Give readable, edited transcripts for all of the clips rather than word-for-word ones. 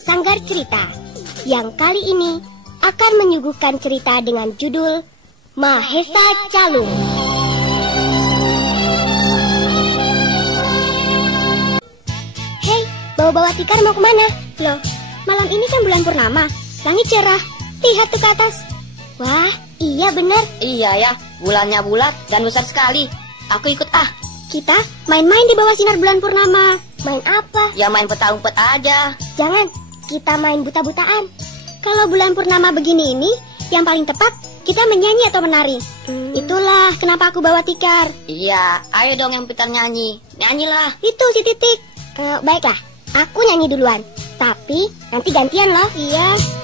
Sanggar Cerita yang kali ini akan menyuguhkan cerita dengan judul Mahesa Calung. Hei, bawa-bawa tikar mau kemana? Loh, malam ini kan bulan purnama, langit cerah, lihat tuh ke atas. Wah, iya benar. Iya ya, bulannya bulat dan besar sekali. Aku ikut ah. Kita main-main di bawah sinar bulan purnama. Main apa? Ya main peta umpet aja. Jangan, kita main buta-butaan. Kalau bulan purnama begini ini, yang paling tepat kita menyanyi atau menari. Itulah kenapa aku bawa tikar. Iya, ayo dong yang pintar nyanyi. Nyanyilah. Itu si Titik. Baiklah, aku nyanyi duluan. Tapi nanti gantian loh. Iya.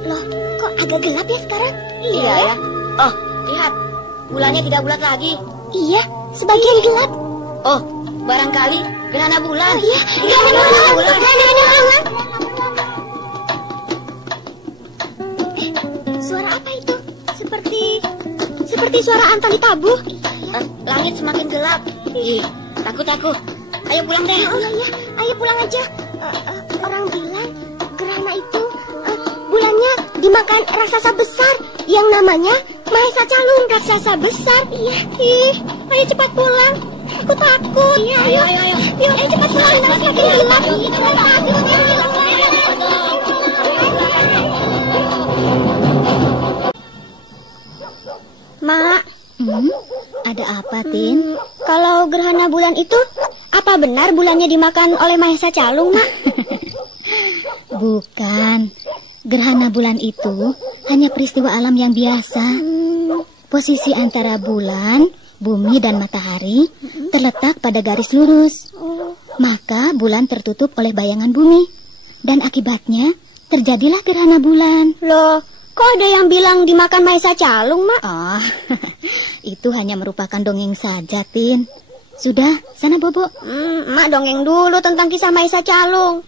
Loh, kok agak gelap ya sekarang? Iya ya. Oh, lihat. Bulannya tidak bulat lagi. Iya, sebagian gelap. Oh, barangkali gerhana bulan. Oh, iya, gerhana bulan. Suara apa itu? Seperti suara Antoni tabuh. Langit semakin gelap. Ih, takut aku. Ayo pulang deh. Oh iya, ayo pulang aja. Orang bilang gerhana itu bulannya dimakan raksasa besar yang namanya Mahesa Calung. Raksasa besar. Iya. Ih, ayo cepat pulang. Aku takut. Iya, ayo. Yuk, ayo cepat pulang. Semakin gelap. Kita takut. Mak. Ada apa, Tin? Kalau gerhana bulan itu, apa benar bulannya dimakan oleh Mahesa Calung, Mak? Bukan. Gerhana bulan itu hanya peristiwa alam yang biasa. Posisi antara bulan, bumi, dan matahari terletak pada garis lurus. Maka bulan tertutup oleh bayangan bumi. Dan akibatnya terjadilah gerhana bulan. Loh, kok ada yang bilang dimakan Mahesa Calung, Mak? Oh, itu hanya merupakan dongeng saja, Tin. Sudah, sana Bobo. Mak dongeng dulu tentang kisah Mahesa Calung.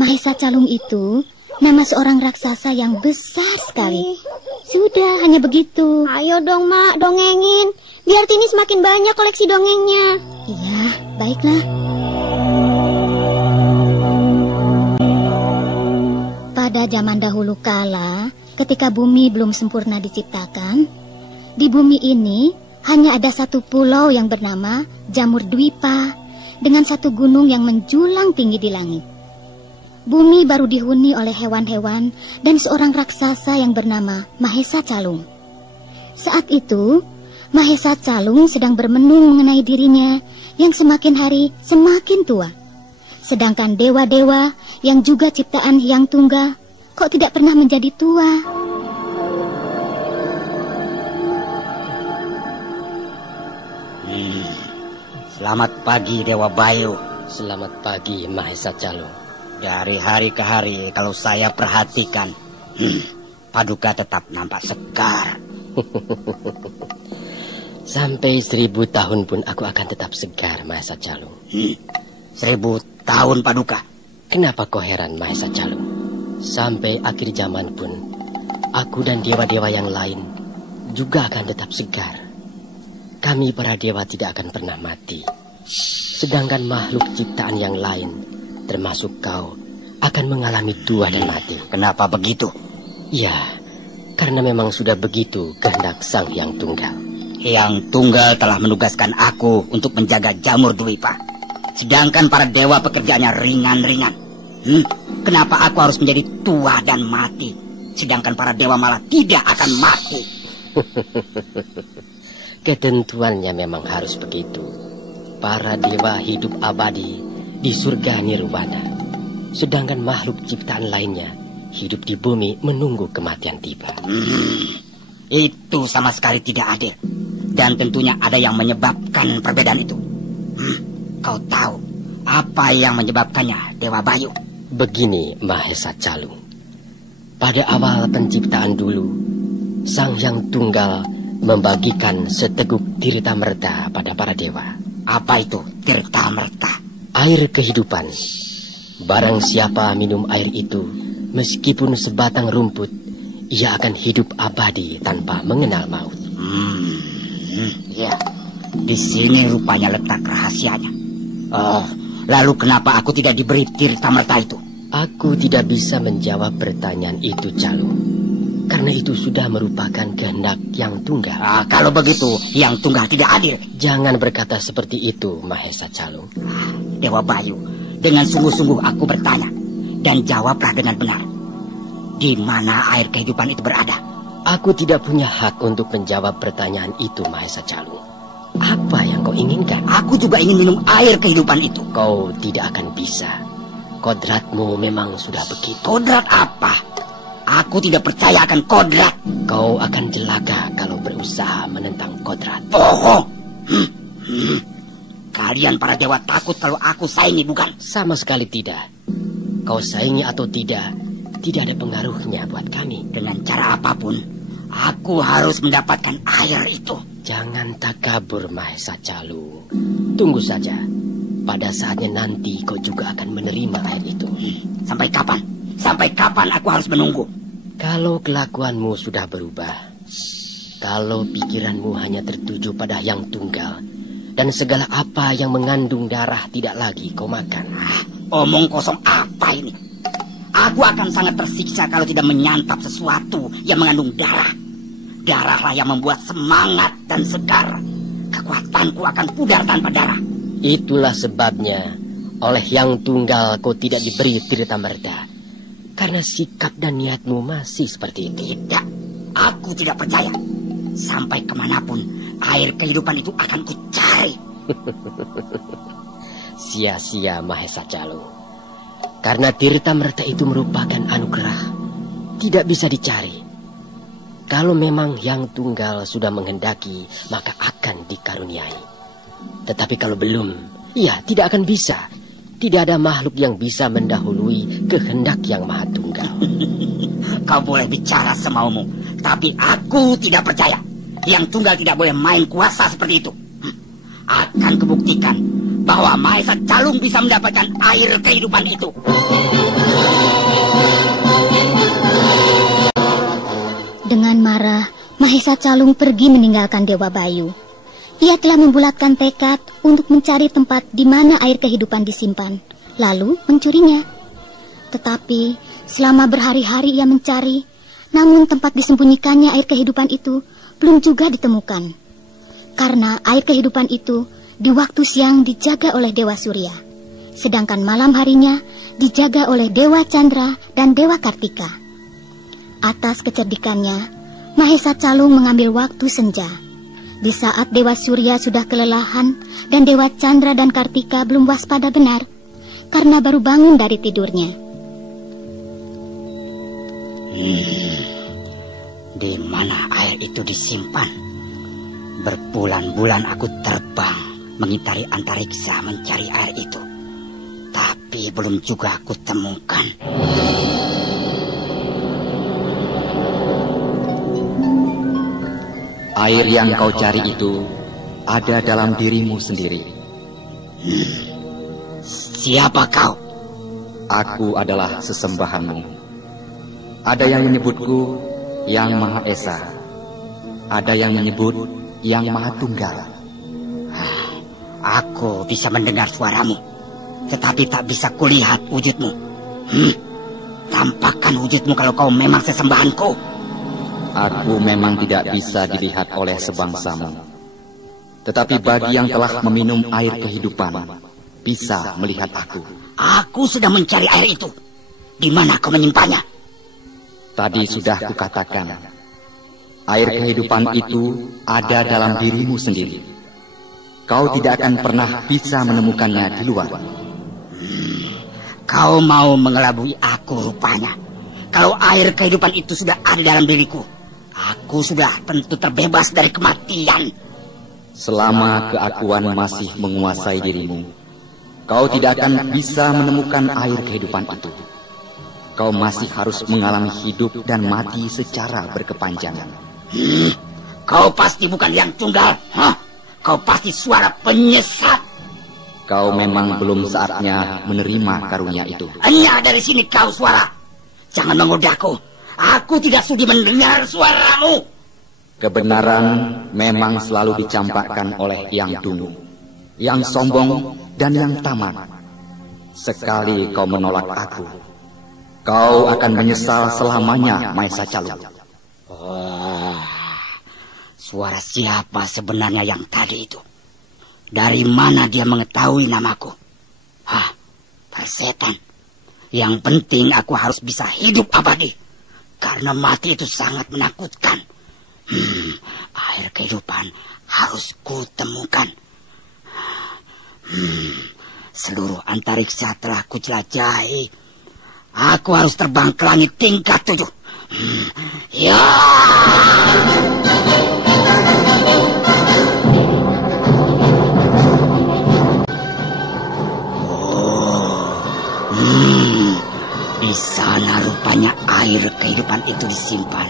Mahesa Calung itu nama seorang raksasa yang besar sekali. Sudah, hanya begitu. Ayo dong, Mak, dongengin. Biar Tini semakin banyak koleksi dongengnya. Iya, baiklah. Pada zaman dahulu kala, ketika bumi belum sempurna diciptakan, di bumi ini hanya ada satu pulau yang bernama Jamur Dwipa dengan satu gunung yang menjulang tinggi di langit. bumi baru dihuni oleh hewan-hewan dan seorang raksasa yang bernama Mahesa Calung. Saat itu, Mahesa Calung sedang bermenung mengenai dirinya yang semakin hari semakin tua. Sedangkan dewa-dewa yang juga ciptaan Hyang Tunggal kok tidak pernah menjadi tua. Selamat pagi Dewa Bayu. Selamat pagi Mahesa Calung. Dari hari ke hari kalau saya perhatikan, Paduka tetap nampak segar. Sampai 1000 tahun pun aku akan tetap segar, Mahesa Calung. 1000 tahun Paduka. Kenapa kau heran, Mahesa Calung? Sampai akhir zaman pun, aku dan dewa-dewa yang lain juga akan tetap segar. Kami para dewa tidak akan pernah mati. Sedangkan makhluk ciptaan yang lain, termasuk kau, akan mengalami tua dan mati. Kenapa begitu? Ya, karena memang sudah begitu kehendak Sang Hyang Tunggal. Hyang Tunggal telah menugaskan aku untuk menjaga jamur Dwipa. Sedangkan para dewa pekerjaannya ringan-ringan. Kenapa aku harus menjadi tua dan mati? Sedangkan para dewa malah tidak akan mati. Ketentuannya memang harus begitu. Para dewa hidup abadi di surga nirwana. Sedangkan makhluk ciptaan lainnya hidup di bumi menunggu kematian tiba. Itu sama sekali tidak adil. Dan tentunya ada yang menyebabkan perbedaan itu. Kau tahu apa yang menyebabkannya, Dewa Bayu? Begini, Mahesa Calung. Pada awal penciptaan dulu, Sang Hyang Tunggal membagikan seteguk tirta merta pada para dewa. Apa itu tirta merta? Air kehidupan. Barang siapa minum air itu, meskipun sebatang rumput, ia akan hidup abadi tanpa mengenal maut. Ya, di sini rupanya letak rahasianya. Lalu kenapa aku tidak diberi tirta merta itu? Aku tidak bisa menjawab pertanyaan itu, Calung. Karena itu sudah merupakan kehendak Hyang Tunggal. Kalau begitu, Hyang Tunggal tidak adil. Jangan berkata seperti itu, Mahesa Calung. Dewa Bayu, dengan sungguh-sungguh aku bertanya. Dan jawablah dengan benar. Di mana air kehidupan itu berada? Aku tidak punya hak untuk menjawab pertanyaan itu, Mahesa Calung. Apa yang kau inginkan? Aku juga ingin minum air kehidupan itu. Kau tidak akan bisa. Kodratmu memang sudah begitu. Kodrat apa? Aku tidak percaya akan kodrat. Kau akan celaka kalau berusaha menentang kodrat. Bohong. Kalian para dewa takut kalau aku saingi, bukan? Sama sekali tidak. Kau saingi atau tidak ada pengaruhnya buat kami. Dengan cara apapun, aku harus mendapatkan air itu. Jangan takabur, Mahesa Calung. Tunggu saja. Pada saatnya nanti kau juga akan menerima air itu. Sampai kapan? Sampai kapan aku harus menunggu? Kalau kelakuanmu sudah berubah, kalau pikiranmu hanya tertuju pada Hyang Tunggal, dan segala apa yang mengandung darah tidak lagi kau makan. Omong kosong apa ini? Aku akan sangat tersiksa kalau tidak menyantap sesuatu yang mengandung darah. Darahlah yang membuat semangat dan segar. Kekuatanku akan pudar tanpa darah. Itulah sebabnya oleh Hyang Tunggal kau tidak diberi tirta merta. Karena sikap dan niatmu masih seperti itu. Tidak, aku tidak percaya. Sampai kemanapun air kehidupan itu akan kucari. Sia-sia, Mahesa Calung. Karena tirta merta itu merupakan anugerah, tidak bisa dicari. Kalau memang Hyang Tunggal sudah menghendaki, maka akan dikaruniai. Tetapi kalau belum, ya tidak akan bisa. Tidak ada makhluk yang bisa mendahului kehendak Yang Maha Tunggal. Kau boleh bicara semaumu, tapi aku tidak percaya. Yang Tunggal tidak boleh main kuasa seperti itu. Akan kubuktikan bahwa Mahesa Calung bisa mendapatkan air kehidupan itu. Dengan marah, Mahesa Calung pergi meninggalkan Dewa Bayu. Ia telah membulatkan tekad untuk mencari tempat di mana air kehidupan disimpan, lalu mencurinya. Tetapi selama berhari-hari ia mencari, namun tempat disembunyikannya air kehidupan itu belum juga ditemukan. Karena air kehidupan itu di waktu siang dijaga oleh Dewa Surya. sedangkan malam harinya dijaga oleh Dewa Chandra dan Dewa Kartika. Atas kecerdikannya, Mahesa Calung mengambil waktu senja. Di saat Dewa Surya sudah kelelahan dan Dewa Chandra dan Kartika belum waspada benar karena baru bangun dari tidurnya. Di mana air itu disimpan? Berbulan-bulan aku terbang mengitari antariksa mencari air itu, tapi belum juga aku temukan. Air yang kau cari itu ada dalam dirimu sendiri. Siapa kau? Aku adalah sesembahanmu. Ada yang menyebutku Yang Maha Esa. Ada yang menyebut Yang Maha Tunggal. Aku bisa mendengar suaramu, tetapi tak bisa kulihat wujudmu. Tampakkan wujudmu kalau kau memang sesembahanku. Aku memang tidak bisa dilihat oleh sebangsamu. Tetapi bagi yang telah meminum air kehidupan, bisa melihat aku. Aku sudah mencari air itu. Di mana kau menyimpannya? Tadi sudah kukatakan, air kehidupan itu ada dalam dirimu sendiri. Kau tidak akan pernah bisa menemukannya di luar. Kau mau mengelabui aku rupanya. Kalau air kehidupan itu sudah ada dalam diriku, aku sudah tentu terbebas dari kematian. Selama keakuan masih menguasai dirimu, kau tidak akan bisa menemukan air kehidupan itu. Kau masih harus mengalami hidup dan mati secara berkepanjangan. Kau pasti bukan Yang Tunggal. Kau pasti suara penyesat. Kau memang belum saatnya menerima karunia itu. Hanya dari sini kau suara. Jangan menggodaku. Aku tidak sudi mendengar suaramu. Kebenaran memang selalu dicampakkan oleh yang dungu, yang sombong, dan yang tamak. Sekali kau menolak aku, kau akan menyesal selamanya, Mahesa Calung. Suara siapa sebenarnya yang tadi itu? Dari mana dia mengetahui namaku? Persetan. Yang penting aku harus bisa hidup abadi. Karena mati itu sangat menakutkan. Air kehidupan harus kutemukan. Seluruh antariksa telah kujelajahi. Aku harus terbang ke langit tingkat 7. Ya! Di sana rupanya air kehidupan itu disimpan.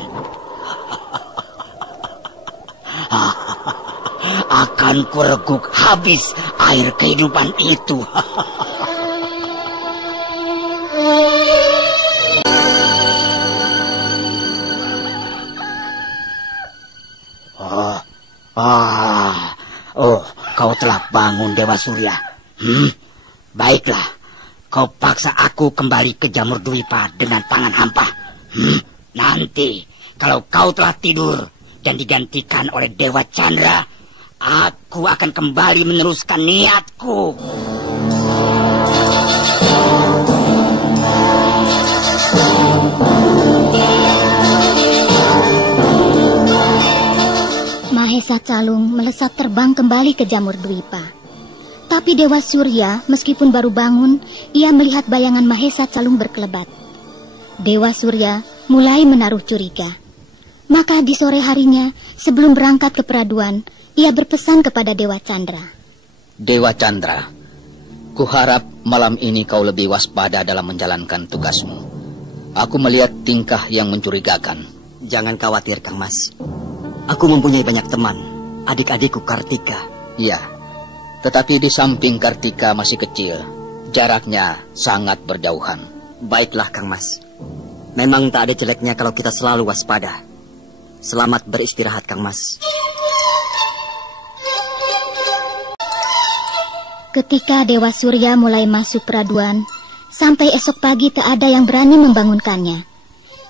Akan kureguk habis air kehidupan itu. Kau telah bangun, Dewa Surya. Baiklah, kau paksa aku kembali ke Jamur Dwipa dengan tangan hampa. Nanti, kalau kau telah tidur dan digantikan oleh Dewa Chandra, aku akan kembali meneruskan niatku. Mahesa Calung melesat terbang kembali ke Jamur Dwipa. Tapi Dewa Surya meskipun baru bangun, ia melihat bayangan Mahesa Calung berkelebat. Dewa Surya mulai menaruh curiga. Maka di sore harinya, sebelum berangkat ke peraduan, ia berpesan kepada Dewa Chandra. Dewa Chandra, kuharap malam ini kau lebih waspada dalam menjalankan tugasmu. Aku melihat tingkah yang mencurigakan. Jangan khawatir, Kang Mas. Aku mempunyai banyak teman, adik-adikku Kartika. Ya, tetapi di samping Kartika masih kecil, jaraknya sangat berjauhan. Baiklah, Kang Mas. Memang tak ada jeleknya kalau kita selalu waspada. Selamat beristirahat, Kang Mas. Ketika Dewa Surya mulai masuk peraduan, sampai esok pagi tak ada yang berani membangunkannya.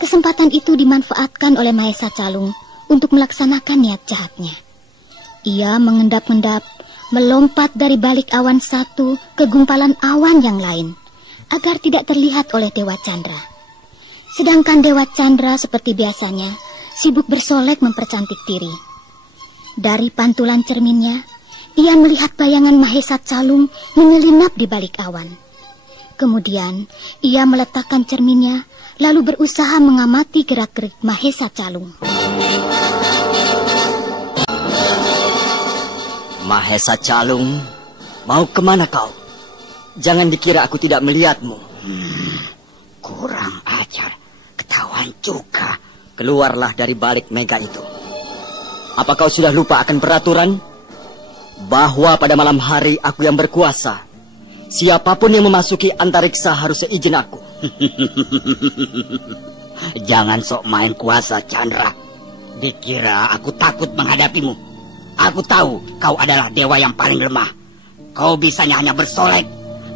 Kesempatan itu dimanfaatkan oleh Mahesa Calung untuk melaksanakan niat jahatnya. Ia mengendap-endap, melompat dari balik awan satu ke gumpalan awan yang lain, agar tidak terlihat oleh Dewa Chandra. Sedangkan Dewa Chandra seperti biasanya, sibuk bersolek mempercantik diri. Dari pantulan cerminnya, ia melihat bayangan Mahesa Calung menyelinap di balik awan. Kemudian, ia meletakkan cerminnya, lalu berusaha mengamati gerak-gerik Mahesa Calung. Mahesa Calung, mau kemana kau? Jangan dikira aku tidak melihatmu. Kurang ajar, ketahuan juga. Keluarlah dari balik mega itu. Apa kau sudah lupa akan peraturan? Bahwa pada malam hari aku yang berkuasa. Siapapun yang memasuki antariksa harus seizin aku. Jangan sok main kuasa, Chandra. Dikira aku takut menghadapimu. Aku tahu kau adalah dewa yang paling lemah. Kau bisanya hanya bersolek.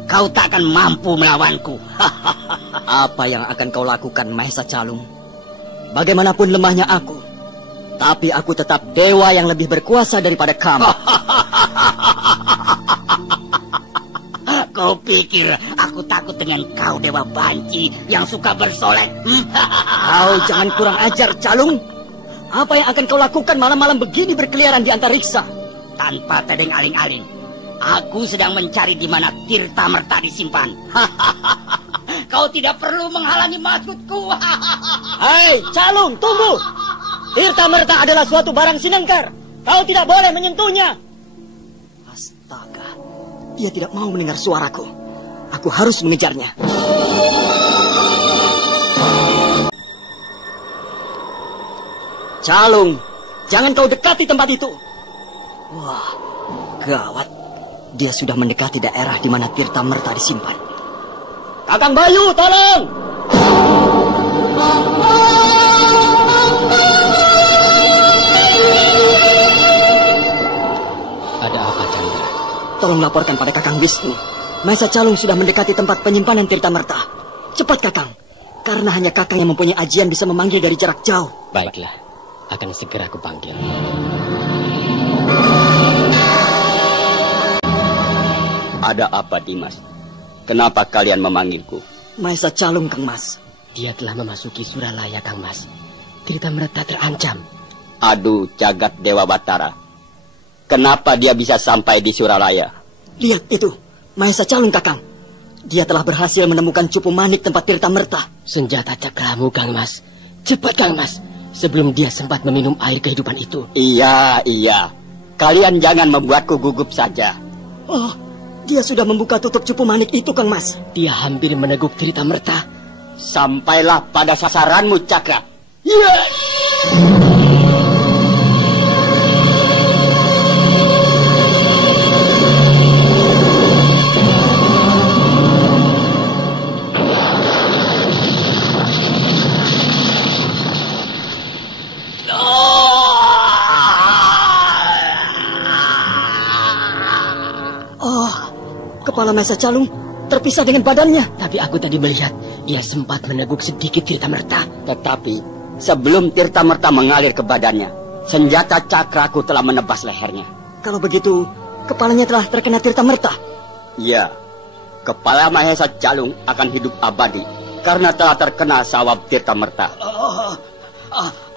Kau tak akan mampu melawanku. Apa yang akan kau lakukan, Mahesa Calung? Bagaimanapun lemahnya aku, tapi aku tetap dewa yang lebih berkuasa daripada kamu. Kau pikir aku takut dengan kau, Dewa Banci yang suka bersolek? Kau jangan kurang ajar, Calung. Apa yang akan kau lakukan malam-malam begini berkeliaran di antariksa? Tanpa tedeng aling-aling, aku sedang mencari di mana Tirta Merta disimpan. Kau tidak perlu menghalangi maksudku. Hei, Calung, tunggu. Tirta Merta adalah suatu barang sinengkar. Kau tidak boleh menyentuhnya. Astaga, dia tidak mau mendengar suaraku. Aku harus mengejarnya. Calung, jangan kau dekati tempat itu. Wah, gawat. Dia sudah mendekati daerah di mana Tirta Merta disimpan. Kakang Bayu, tolong! Ada apa, Chandra? Tolong laporkan pada Kakang Wisnu. Mahesa Calung sudah mendekati tempat penyimpanan Tirta Merta. Cepat, Kakang. Karena hanya Kakang yang mempunyai ajian bisa memanggil dari jarak jauh. Baiklah, akan segera kupanggil. Ada apa, Dimas? Kenapa kalian memanggilku? Mahesa Calung, Kang Mas. Dia telah memasuki Suralaya, Kang Mas. Tirta Merta terancam. Aduh, jagat Dewa Batara. Kenapa dia bisa sampai di Suralaya? Lihat itu, Mahesa Calung, Kakang. Dia telah berhasil menemukan cupu manik tempat Tirta Merta. Senjata cakramu, Kang Mas. Cepat, Kang Mas. Sebelum dia sempat meminum air kehidupan itu. Iya. Kalian jangan membuatku gugup saja. Oh, dia sudah membuka tutup cupu manik itu, Kang Mas. Dia hampir meneguk Tirta Merta. Sampailah pada sasaranmu, Cakra. Yeah! Kepala Mahesa Calung terpisah dengan badannya. Tapi aku tadi melihat ia sempat meneguk sedikit Tirta Merta. Tetapi sebelum Tirta Merta mengalir ke badannya, senjata cakraku telah menebas lehernya. Kalau begitu, kepalanya telah terkena Tirta Merta. Ya, kepala Mahesa Calung akan hidup abadi karena telah terkena sawab Tirta Merta.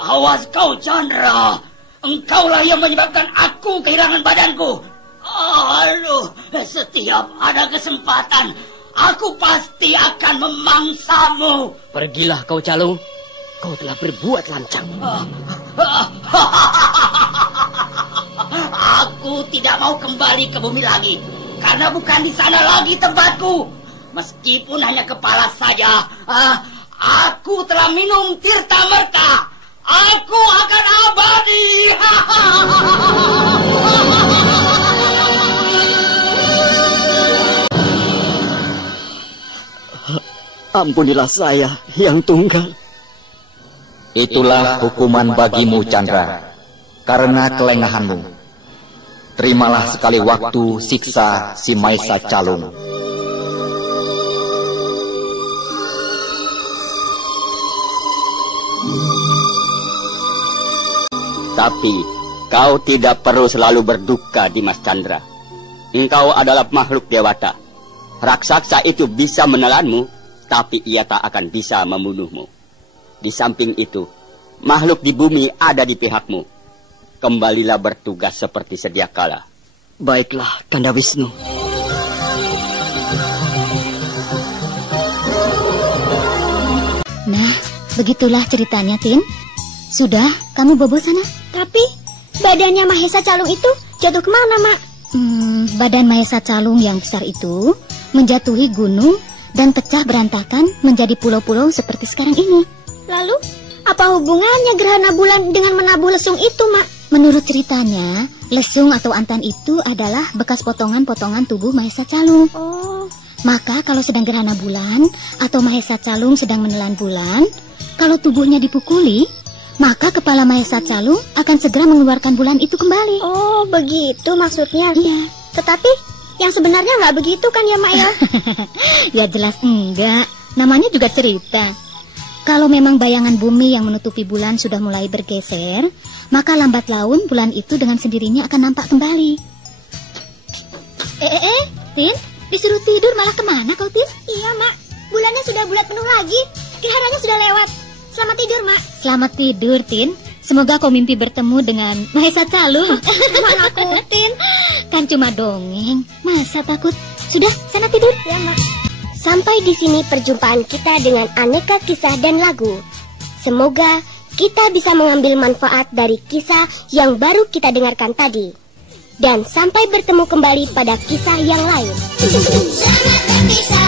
Awas kau, Chandra. Engkaulah yang menyebabkan aku kehilangan badanku. Aduh, setiap ada kesempatan, aku pasti akan memangsamu. Pergilah kau, Calung. Kau telah berbuat lancang. Aku tidak mau kembali ke bumi lagi, karena bukan di sana lagi tempatku. Meskipun hanya kepala saja, aku telah minum Tirta Merta. Aku akan abadi. Ampunilah saya yang tunggal. Itulah hukuman bagimu, Chandra, karena kelengahanmu. Terimalah sekali waktu siksa si Mahesa Calung. Tapi kau tidak perlu selalu berduka, Dimas Chandra. Engkau adalah makhluk dewata. Raksasa itu bisa menelanmu, tapi ia tak akan bisa membunuhmu. Di samping itu, makhluk di bumi ada di pihakmu. Kembalilah bertugas seperti sedia kala. Baiklah, Kanda Wisnu. Nah, begitulah ceritanya, Tin. Sudah, kamu bobo sana. Tapi badannya Mahesa Calung itu jatuh kemana, Mak? Badan Mahesa Calung yang besar itu menjatuhi gunung dan pecah berantakan menjadi pulau-pulau seperti sekarang ini. Lalu, apa hubungannya gerhana bulan dengan menabuh lesung itu, Mak? Menurut ceritanya, lesung atau antan itu adalah bekas potongan-potongan tubuh Mahesa Calung. Oh. Maka kalau sedang gerhana bulan atau Mahesa Calung sedang menelan bulan, kalau tubuhnya dipukuli, maka kepala Mahesa Calung akan segera mengeluarkan bulan itu kembali. Oh, begitu maksudnya. Iya. Tetapi yang sebenarnya nggak begitu kan ya, Mak ya? Ya jelas enggak. Namanya juga cerita. Kalau memang bayangan bumi yang menutupi bulan sudah mulai bergeser, maka lambat laun bulan itu dengan sendirinya akan nampak kembali. Tin, disuruh tidur malah kemana kau, Tin? Iya, Mak. Bulannya sudah bulat penuh lagi. Gerhananya sudah lewat. Selamat tidur, Mak. Selamat tidur, Tin. Semoga kau mimpi bertemu dengan Mahesa Calung. Mana nakutin? Kan cuma dongeng. Masa takut? Sudah, sana tidur. Ya, Mak. Sampai di sini perjumpaan kita dengan aneka kisah dan lagu. Semoga kita bisa mengambil manfaat dari kisah yang baru kita dengarkan tadi. Dan sampai bertemu kembali pada kisah yang lain. Selamat berpisah.